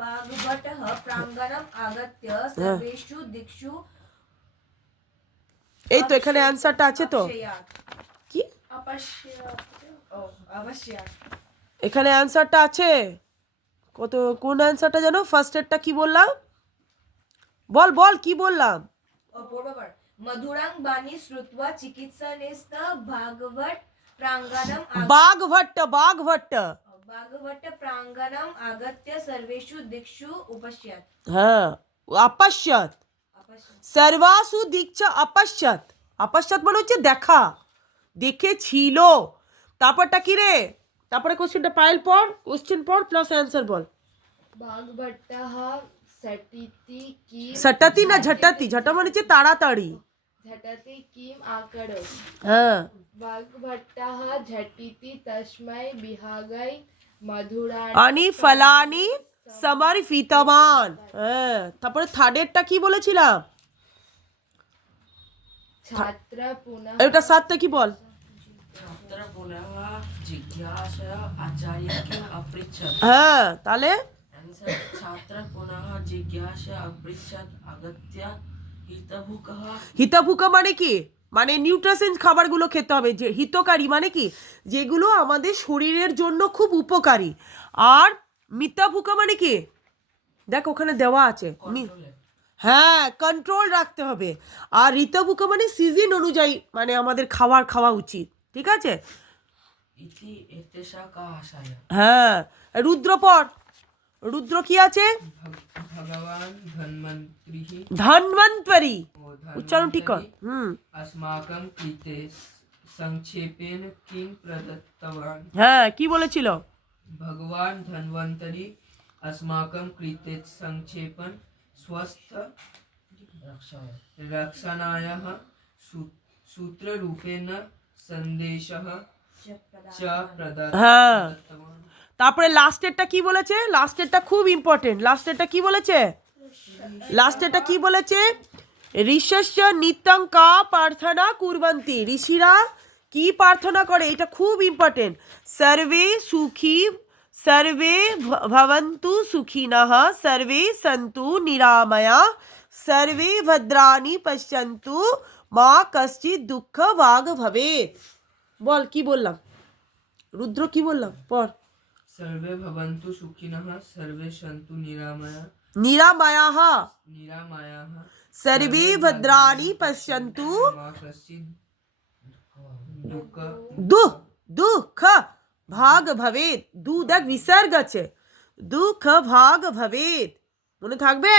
भागवतः प्राङ्गणम् आगत्य सर्वेषु दिक्षु এই তো এখানে অ্যানসারটা আছে তো কি এখানে অ্যানসারটা আছে কত কোন অ্যানসারটা জানো ফার্স্ট এরটা কি বললাম বল বল কি বললাম मधुरां बाणी श्रुत्वा चिकित्सनेस्त भागवत प्राङ्गणम् भागवत प्राङ्गणम् आगत्य सर्वेषु दिक्षु उपश्यत् হ্যাঁ আপশ্যত সর্বাসু দিচ্ছ আপশ্যত আপশ্যত মানে হচ্ছে দেখা দেখেছিল তারপরটা কি রে তারপরে কোশ্চেনটা পাইল পর কোশ্চেন পর প্লাস অ্যানসার বল भागवतः सटिति किम সটাতি না ঝটাতি ঝটা মানে হচ্ছে তাড়াতাড়ি झटति किम आकड़ হ্যাঁ भागवतः झटिति तस्मै विहागै मधुराणि আনি ফলানি সমর্পিতমান হ্যাঁ তারপরে থার্ডেরটা কি বলেছিলাম छात्र पुनः এটা সাতটা কি বল छात्र पुनः जिज्ञासा आचार्यके अपृच्छत् হ্যাঁ তাহলে आंसर छात्र पुनः जिज्ञासा अपृच्छत् अगत्य हितभुकः হিতভুক মানে কি মানে নিউট্রিশনস খাবারগুলো খেতে হবে যে হিতকারী মানে কি যেগুলো আমাদের শরীরের জন্য খুব উপকারী আর মিতাভুক মানে কি দেখ ওখানে দেওয়া আছে হ্যাঁ কন্ট্রোল রাখতে হবে আর ঋতভুক মানে সিজন অনুযায়ী মানে আমাদের খাওয়া উচিত ঠিক আছে इति एतेषा का आशय হ্যাঁ রুদ্রপর রুদ্র কি আছে भगवान धन्वंतरिः ধন্বন্তরী ओ উচ্চারণ ঠিক কর अस्माकं कृते संक्षेपेण किं प्रदत्तवान् হ্যাঁ কি বলেছিল भगवान धन्वंतरि अस्माकं कृते संक्षेपण स्वस्थ रक्षणाय सूत्ररूपेण सन्देशः च হ্যাঁ प्रदत्तवान् তারপরে লাস্টেরটা কি বলেছে লাস্টেরটা খুব ইম্পর্টেন্ট লাস্টেরটা কি বলেছে লাস্টেরটা কি বলেছে ঋষস্য নিত্যং কা প্রার্থনা কুর্বন্তি ঋষিরা কি প্রার্থনা করে এটা খুব ইম্পর্টেন্ট সর্বে সুখী সর্বে ভবন্তু সুখিনঃ সর্বে সন্তু নিরাময়া সর্বে ভদ্রাণি পশ্যন্তু মা কশ্চিৎ দুঃখ ভাগ ভবেৎ বল কি বললাম রুদ্র কি বললাম পর सर्वे भवन्तु सुखिनः सर्वे सन्तु निरामया নিরাময়াঃ निरामयाः सर्वे भद्राणि पश्यन्तु मा कश्चित् दुःख দুঃখ ভাগ ভবেৎ দু দেখ বিসর্গ আছে দুঃখ ভাগ ভবেৎ মনে থাকবে